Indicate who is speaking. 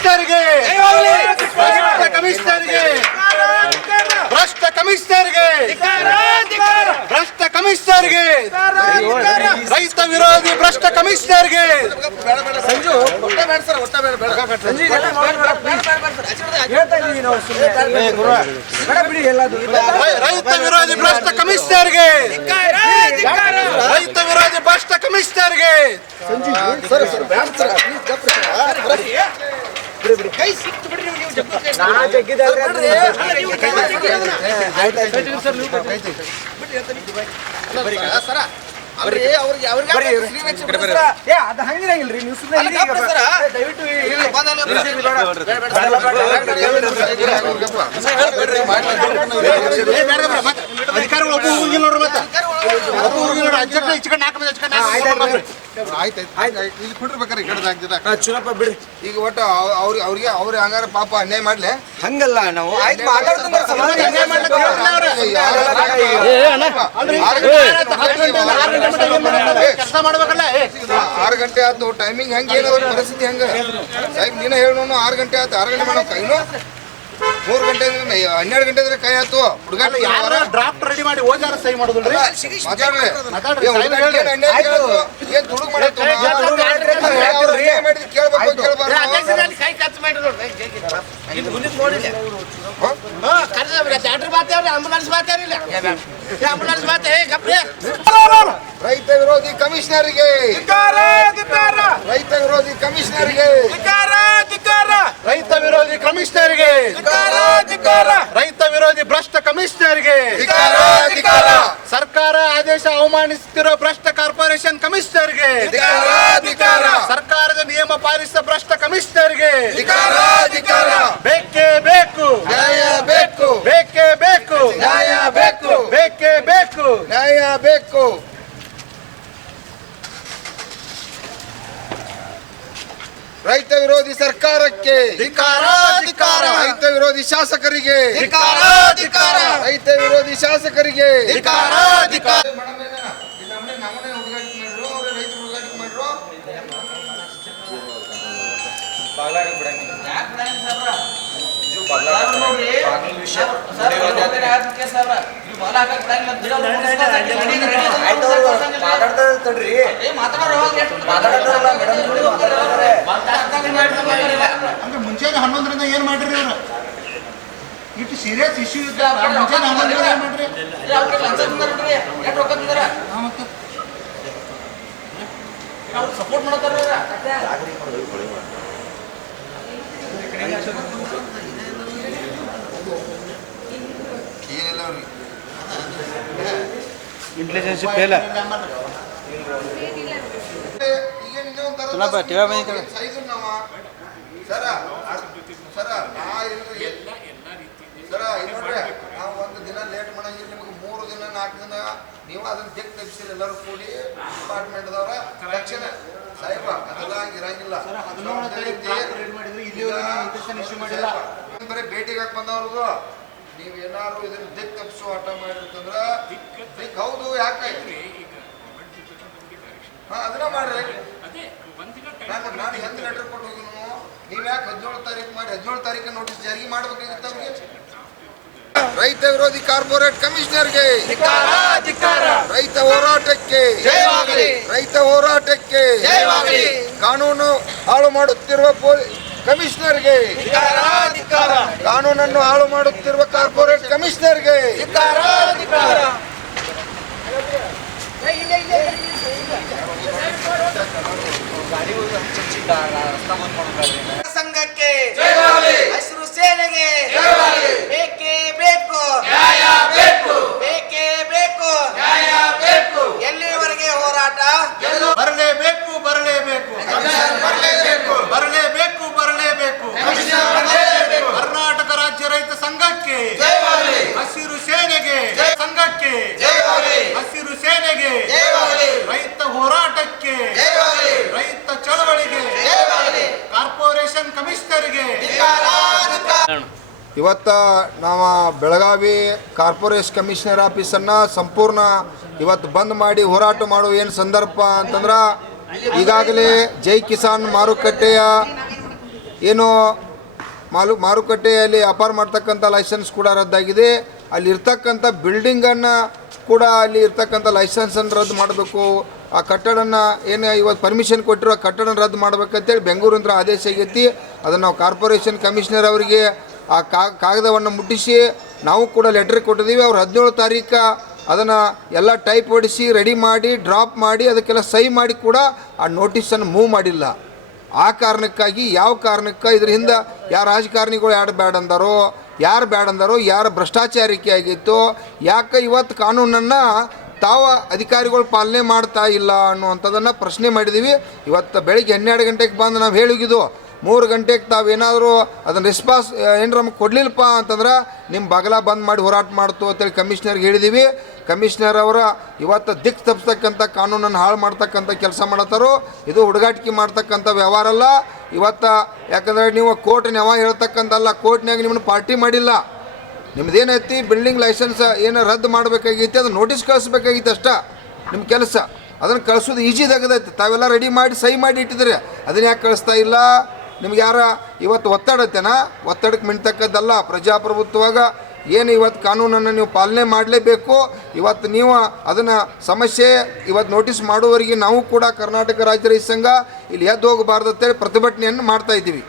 Speaker 1: ಕಮಿಷನರ್ಗೆ ಭ್ರಷ್ಟ ಕಮಿಷನರ್ಗೆ ಭ್ರಷ್ಟ ಕಮಿಷನರ್ಗೆ ಭ್ರಷ್ಟ ಕಮಿಷನರ್ಗೆ ರೈತ ವಿರೋಧಿ ಭ್ರಷ್ಟ ಕಮಿಷನರ್ಗೆ. ಸಂಜು ರೈತ ವಿರೋಧಿ ಭ್ರಷ್ಟ ಕಮಿಷನರ್ಗೆ. ರೈತ ವಿರೋಧಿ ಭ್ರಷ್ಟ ಕಮಿಷನರ್ಗೆ.
Speaker 2: ಅದು ಹಂಗಿರಂಗಿಲ್ರಿ ನೀವು ಸುಮ್ಮನೆ ದಯವಿಟ್ಟು
Speaker 1: ಅಧಿಕಾರಿಗಳು ಒಬ್ಬ ಹೋಗಿಲ್ಲ ನೋಡ್ರಿ ಮತ್ತೆ ಒಬ್ಬ ಹೋಗಿಲ್ಲ ನೋಡ್ರಿ ಅಜ್ಜಕ್ಕ ಈಚೆ ಕಡೆ ನಾಲ್ಕು ಕಡೆ
Speaker 3: ಆಗ್ತದ
Speaker 2: ಚುನಪ್ಪ ಬಿಡ್ರಿ
Speaker 3: ಈಗ ಒಟ್ಟು ಅವ್ರ ಅವ್ರಿಗೆ ಅವ್ರ ಹಂಗಾರ ಪಾಪ ಅನ್ಯಾಯ ಮಾಡ್ಲೆ.
Speaker 2: ಹಂಗಲ್ಲ ನಾವು. ಆಯ್ತು
Speaker 1: ಅನ್ಯಾಯ ಮಾಡ್ಲಿಕ್ಕೆ ಅವ್ರು. ಅಲ್ರಿ, ಹತ್ತು ಗಂಟೆ ಅಲ್ಲ, ಆರು ಗಂಟೆ ಕೆಲಸ ಮಾಡ್ಬೇಕಲ್ಲ. ಏ.
Speaker 3: ಆರು ಗಂಟೆ ಆಯ್ತು ಟೈಮಿಂಗ್ ಹೆಂಗೆ ಏನದ ಪರಿಸ್ಥಿತಿ ಹೆಂಗ? ಸಾಹೇಬ್ ನೀನ ಹೇಳೋನು ಆರು ಗಂಟೆ ಆತು ಆರು ಗಂಟೆ ಮಾಡೋ ಕೈನು ಮೂರು ಗಂಟೆ ಅಂದ್ರೆ ಹನ್ನೆರಡು ಗಂಟೆ ಅಂದ್ರೆ ಕೈ ಆಯ್ತು. ಹುಡುಗ
Speaker 1: ಯಾರ ಡ್ರಾಫ್ಟ್ ರೆಡಿ ಮಾಡಿ ಓಜಾರ ಸಹಿ ಮಾಡೋದಿಲ್ರಿ?
Speaker 3: ಮಾತಾಡ್ರಿ.
Speaker 1: ಮಾತಾಡ್ರಿ,
Speaker 3: ಏ,
Speaker 1: ಸಾಹೇಬ್ರು
Speaker 3: ಅನ್ಯಾಯ ಕೇಳೋದು? ಏನ್ ತುಡುಗ್ ಮಾಡಾಯ್ತು? ಅವ್ರು ಅನ್ಯಾಯ ಮಾಡಿದ್ದು ಕೇಳ್ಬೇಕು, ಕೇಳ್ಬಾರ್ದು? ರೈತ ವಿರೋಧಿ ಕಮಿಷನರ್ಗೆ. ರೈತ ವಿರೋಧಿ ಕಮಿಷನರ್ಗೆ.
Speaker 1: ರೈತ ವಿರೋಧಿ ಕಮಿಷನರ್ಗೆ. ರೈತ ವಿರೋಧಿ ಭ್ರಷ್ಟ ಕಮಿಷನರ್ಗೆ. ಸರ್ಕಾರ ಆದೇಶ ಅವಮಾನಿಸುತ್ತಿರೋ ಭ್ರಷ್ಟ ಕಾರ್ಪೊರೇಷನ್ ಕಮಿಷನರ್ಗೆ. ಸರ್ಕಾರದ ನಿಯಮ ಪಾಲಿಸಿದ ಭ್ರಷ್ಟ ಕಮಿಷನರ್ಗೆ.
Speaker 3: ವಿರೋಧಿ ಸರ್ಕಾರಕ್ಕೆ.
Speaker 1: ಧಿಕಾರ ಧಿಕ್ಕಾರ
Speaker 3: ರೈತ ವಿರೋಧಿ ಶಾಸಕರಿಗೆ.
Speaker 1: ಧಿಕಾರ ಧಿಕಾರ
Speaker 3: ರೈತ ವಿರೋಧಿ ಶಾಸಕರಿಗೆ.
Speaker 2: ಧಿಕಾರ ಧಿಕಾರ
Speaker 1: ಅಂದ್ರೆ ಮುಂಚೆನೆ ಹನ್ನೊಂದರಿಂದ ಏನ್ ಮಾಡ್ರಿ ಅವ್ರು? ಇಟ್ಟು ಸೀರಿಯಸ್ ಇಶ್ಯೂ ಇದ್ದ ಮುಂಚೆನೆ ಹನ್ನೊಂದರಿಂದ ಏನ್ ಮಾಡ್ರಿ?
Speaker 4: ಸಪೋರ್ಟ್ ಮಾಡತಾರ
Speaker 3: ಏನಿಲ್ಲ ಅವ್ರಿಗೆ
Speaker 2: ಇಂಟೆಲಿಜೆನ್ಸ್ ಫೇಲ್
Speaker 3: ನಾವ ಸರ ಸರ ನಾ ಇಲ್ರಿ. ಸರ ಇಲ್ರಿ ನಾವು ಒಂದು ದಿನ ಲೇಟ್ ಮಾಡಂಗಿಲ್ಲ ನಿಮಗೆ ಮೂರು ದಿನ ನಾಲ್ಕು ದಿನ ನೀವು ಅದನ್ನ ದಿಕ್ ತೆಗಿಸಿರಿ ಎಲ್ಲರೂ ಕೂಡಿ ಡಿಪಾರ್ಟ್ಮೆಂಟ್ದವ್ರ ತಕ್ಷಣ ಸಾಹೇಬ ಅದೆಲ್ಲ ಇರಂಗಿಲ್ಲ. ಬರೀ ಭೇಟಿಗೆ ಬಂದವ್ರದು. ನೀವು ಏನಾದ್ರು ಇದನ್ನ ದಿಕ್ ತಪ್ಪಿಸೋ ಆಟ ಮಾಡಿರ್ತಂದ್ರ ದಿಕ್ ಹೌದು ಯಾಕೆ? ಹಾ ಅದನ್ನ ಮಾಡ್ರಿ. ನಾನು ನಾನು ಹೆಂಗ್ ಲೆಟರ್ ಕೊಟ್ಟು ಹೋಗಿನು ನೀವ್ ಯಾಕೆ ಹದಿನೇಳು ತಾರೀಕು ಮಾಡಿ ಹದಿನೇಳು ತಾರೀಕು ನೋಟಿಸ್ ಜಾರಿ ಮಾಡ್ಬೇಕಾಗಿತ್ತು ಅವ್ರಿಗೆ? ರೈತ ವಿರೋಧಿ ಕಾರ್ಪೊರೇಟ್ ಕಮಿಷನರ್ಗೆ ರೈತ ಹೋರಾಟಕ್ಕೆ ರೈತ ಹೋರಾಟಕ್ಕೆ ಕಾನೂನು ಹಾಳು ಮಾಡುತ್ತಿರುವ ಪೊಲೀ ಕಮಿಷನರ್ಗೆ ಕಾನೂನನ್ನು ಹಾಳು ಮಾಡುತ್ತಿರುವ ಕಾರ್ಪೊರೇಟ್ ಕಮಿಷನರ್ಗೆ
Speaker 4: ಸಂಘಕ್ಕೆ ಹಸಿರು ಸೇನೆಗೆ ಬೇಕೇ ಬೇಕು ಬೇಕೇ ಬೇಕು ಎಲ್ಲಿವರೆಗೆ ಹೋರಾಟ
Speaker 1: ಬರಲೇಬೇಕು ಬರಲೇಬೇಕು ಬರಲೇಬೇಕು ಬರಲೇಬೇಕು ಕರ್ನಾಟಕ ರಾಜ್ಯ ರೈತ ಸಂಘಕ್ಕೆ ಹಸಿರು ಸೇನೆಗೆ ಸಂಘಕ್ಕೆ ಹಸಿರು ಸೇನೆಗೆ ರೈತ ಹೋರಾಟಕ್ಕೆ ರೈತ ಚಳವಳಿಗೆ ಕಾರ್ಪೊರೇಷನ್ ಕಮಿಷನರ್ಗೆ.
Speaker 3: ಇವತ್ತ ನಾವು ಬೆಳಗಾವಿ ಕಾರ್ಪೊರೇಷನ್ ಕಮಿಷನರ್ ಆಫೀಸನ್ನು ಸಂಪೂರ್ಣ ಇವತ್ತು ಬಂದ್ ಮಾಡಿ ಹೋರಾಟ ಮಾಡುವ ಏನು ಸಂದರ್ಭ ಅಂತಂದ್ರೆ ಈಗಾಗಲೇ ಜೈ ಕಿಸಾನ್ ಮಾರುಕಟ್ಟೆಯ ಏನು ಮಾಲು ಮಾರುಕಟ್ಟೆಯಲ್ಲಿ ವ್ಯಾಪಾರ ಮಾಡ್ತಕ್ಕಂಥ ಲೈಸೆನ್ಸ್ ಕೂಡ ರದ್ದಾಗಿದೆ. ಅಲ್ಲಿರ್ತಕ್ಕಂಥ ಬಿಲ್ಡಿಂಗನ್ನು ಕೂಡ ಅಲ್ಲಿ ಇರ್ತಕ್ಕಂಥ ಲೈಸೆನ್ಸನ್ನು ರದ್ದು ಮಾಡಬೇಕು. ಆ ಕಟ್ಟಡನ ಏನು ಇವತ್ತು ಪರ್ಮಿಷನ್ ಕೊಟ್ಟಿರೋ ಕಟ್ಟಡ ರದ್ದು ಮಾಡ್ಬೇಕಂತೇಳಿ ಬೆಂಗಳೂರಿಂದ ಆದೇಶ ಆಗೈತಿ. ಅದನ್ನು ನಾವು ಕಾರ್ಪೊರೇಷನ್ ಕಮಿಷನರ್ ಅವರಿಗೆ ಆ ಕಾಗದವನ್ನು ಮುಟ್ಟಿಸಿ ನಾವು ಕೂಡ ಲೆಟ್ರ್ ಕೊಟ್ಟಿದ್ದೀವಿ. ಅವ್ರು ಹದಿನೇಳು ತಾರೀಕು ಅದನ್ನು ಎಲ್ಲ ಟೈಪ್ ಹೊಡಿಸಿ ರೆಡಿ ಮಾಡಿ ಡ್ರಾಪ್ ಮಾಡಿ, ಅದಕ್ಕೆಲ್ಲ ಸಹಿ ಮಾಡಿ ಕೂಡ ಆ ನೋಟಿಸನ್ನು ಮೂವ್ ಮಾಡಿಲ್ಲ. ಆ ಕಾರಣಕ್ಕಾಗಿ ಯಾವ ಕಾರಣಕ್ಕೆ ಇದರಿಂದ ಯಾರು ರಾಜಕಾರಣಿಗಳು ಯಾರು ಬ್ಯಾಡ್ ಅಂದಾರೋ, ಯಾರು ಬ್ಯಾಡ್ ಅಂದಾರೋ, ಯಾರು ಭ್ರಷ್ಟಾಚಾರಿಕೆ ಆಗಿತ್ತು ಯಾಕೆ ಇವತ್ತು ಕಾನೂನನ್ನು ತಾವು ಅಧಿಕಾರಿಗಳು ಪಾಲನೆ ಮಾಡ್ತಾ ಇಲ್ಲ ಅನ್ನುವಂಥದ್ದನ್ನು ಪ್ರಶ್ನೆ ಮಾಡಿದ್ದೀವಿ ಇವತ್ತು ಬೆಳಿಗ್ಗೆ ಹನ್ನೆರಡು ಗಂಟೆಗೆ ಬಂದು ನಾವು ಹೇಳಿಗಿದ್ದು ಮೂರು ಗಂಟೆಗೆ ತಾವೇನಾದರೂ ಅದನ್ನು ರೆಸ್ಪಾನ್ಸ್ ಏನು ನಮಗೆ ಕೊಡಲಿಲ್ಲಪ್ಪ ಅಂತಂದ್ರೆ ನಿಮ್ಮ ಬಗಲ ಬಂದ್ ಮಾಡಿ ಹೋರಾಟ ಮಾಡ್ತು ಅಂತೇಳಿ ಕಮಿಷನರ್ಗೆ ಹೇಳಿದ್ದೀವಿ ಕಮಿಷನರ್ ಅವರ ಇವತ್ತು ದಿಕ್ ತಪ್ಪಿಸ್ತಕ್ಕಂಥ ಕಾನೂನನ್ನು ಹಾಳು ಮಾಡ್ತಕ್ಕಂಥ ಕೆಲಸ ಮಾಡತ್ತಾರೋ. ಇದು ಹುಡುಗಾಟಿಕೆ ಮಾಡ್ತಕ್ಕಂಥ ವ್ಯವಹಾರ ಅಲ್ಲ. ಇವತ್ತು ಯಾಕಂದರೆ ನೀವು ಕೋರ್ಟ್ನ ಯಾವ ಹೇಳ್ತಕ್ಕಂಥಲ್ಲ ಕೋರ್ಟ್ನಾಗ ನಿಮ್ಮನ್ನು ಪಾರ್ಟಿ ಮಾಡಿಲ್ಲ. ನಿಮ್ದೇನೈತಿ? ಬಿಲ್ಡಿಂಗ್ ಲೈಸೆನ್ಸ್ ಏನು ರದ್ದು ಮಾಡಬೇಕಾಗೈತಿ, ಅದು ನೋಟಿಸ್ ಕಳಿಸ್ಬೇಕಾಗಿತ್ತು ಅಷ್ಟೇ. ನಿಮ್ಮ ಕೆಲಸ. ಅದನ್ನು ಕಳಿಸೋದು ಈಜಿದಾಗದೈತಿ ತಾವೆಲ್ಲ ರೆಡಿ ಮಾಡಿ, ಸಹಿ ಮಾಡಿ ಇಟ್ಟಿದ್ರೆ. ಅದನ್ನ ಯಾಕೆ ಕಳಿಸ್ತಾ ಇಲ್ಲ? ನಿಮ್ಗೆ ಯಾರ ಇವತ್ತು ಒತ್ತಡತೆನ ಒತ್ತಡಕ್ಕೆ ಮಿಣ್ತಕ್ಕದ್ದಲ್ಲ ಪ್ರಜಾಪ್ರಭುತ್ವಾಗ ಏನು ಇವತ್ತು ಕಾನೂನನ್ನು ನೀವು ಪಾಲನೆ ಮಾಡಲೇಬೇಕು? ಇವತ್ತು ನೀವು ಅದನ್ನು ಸಮಸ್ಯೆ ಇವತ್ತು ನೋಟಿಸ್ ಮಾಡುವವರಿಗೆ ನಾವು ಕೂಡ ಕರ್ನಾಟಕ ರಾಜ್ಯ ರೈತ ಸಂಘ ಇಲ್ಲಿ ಎದ್ದು ಹೋಗಬಾರ್ದು ಅಂತೇಳಿ ಪ್ರತಿಭಟನೆಯನ್ನು ಮಾಡ್ತಾ ಇದ್ದೀವಿ.